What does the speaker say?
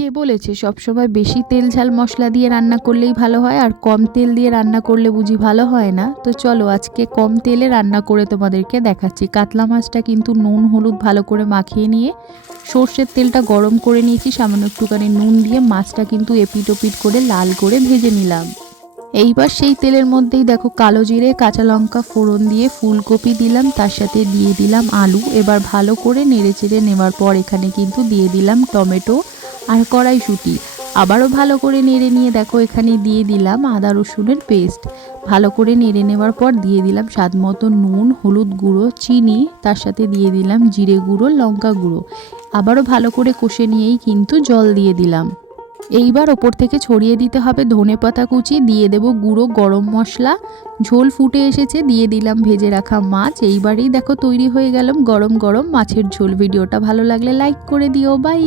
কে বলেছে সবসময় বেশি তেল ঝাল মশলা দিয়ে রান্না করলেই ভালো হয় আর কম তেল দিয়ে রান্না করলে বুঝি ভালো হয় না? তো চলো আজকে কম তেলে রান্না করে তোমাদেরকে দেখাচ্ছি। কাতলা মাছটা কিন্তু নুন হলুদ ভালো করে মাখিয়ে নিয়ে সর্ষের তেলটা গরম করে নিয়েছি, সামান্য একটুখানি নুন দিয়ে মাছটা কিন্তু এপিট ওপিট করে লাল করে ভেজে নিলাম। এইবার সেই তেলের মধ্যেই দেখো কালো জিরে কাঁচা লঙ্কা ফোড়ন দিয়ে ফুলকপি দিলাম, তার সাথে দিয়ে দিলাম আলু। এবার ভালো করে নেড়েচেড়ে নেওয়ার পর এখানে কিন্তু দিয়ে দিলাম টমেটো আর কড়াইশুঁটি। আবারও ভালো করে নেড়ে নিয়ে দেখো এখানে দিয়ে দিলাম আদা রসুনের পেস্ট। ভালো করে নেড়ে নেওয়ার পর দিয়ে দিলাম স্বাদ মতো নুন, হলুদ গুঁড়ো, চিনি, তার সাথে দিয়ে দিলাম জিরে গুঁড়ো, লঙ্কা গুঁড়ো। আবারও ভালো করে কষে নিয়েই কিন্তু জল দিয়ে দিলাম। এইবার ওপর থেকে ছড়িয়ে দিতে হবে ধনেপাতা কুচি, দিয়ে দেব গুঁড়ো গরম মশলা। ঝোল ফুটে এসেছে, দিয়ে দিলাম ভেজে রাখা মাছ। এইবারেই দেখো তৈরি হয়ে গেল গরম গরম মাছের ঝোল। ভিডিওটা ভালো লাগলে লাইক করে দিও। বাই।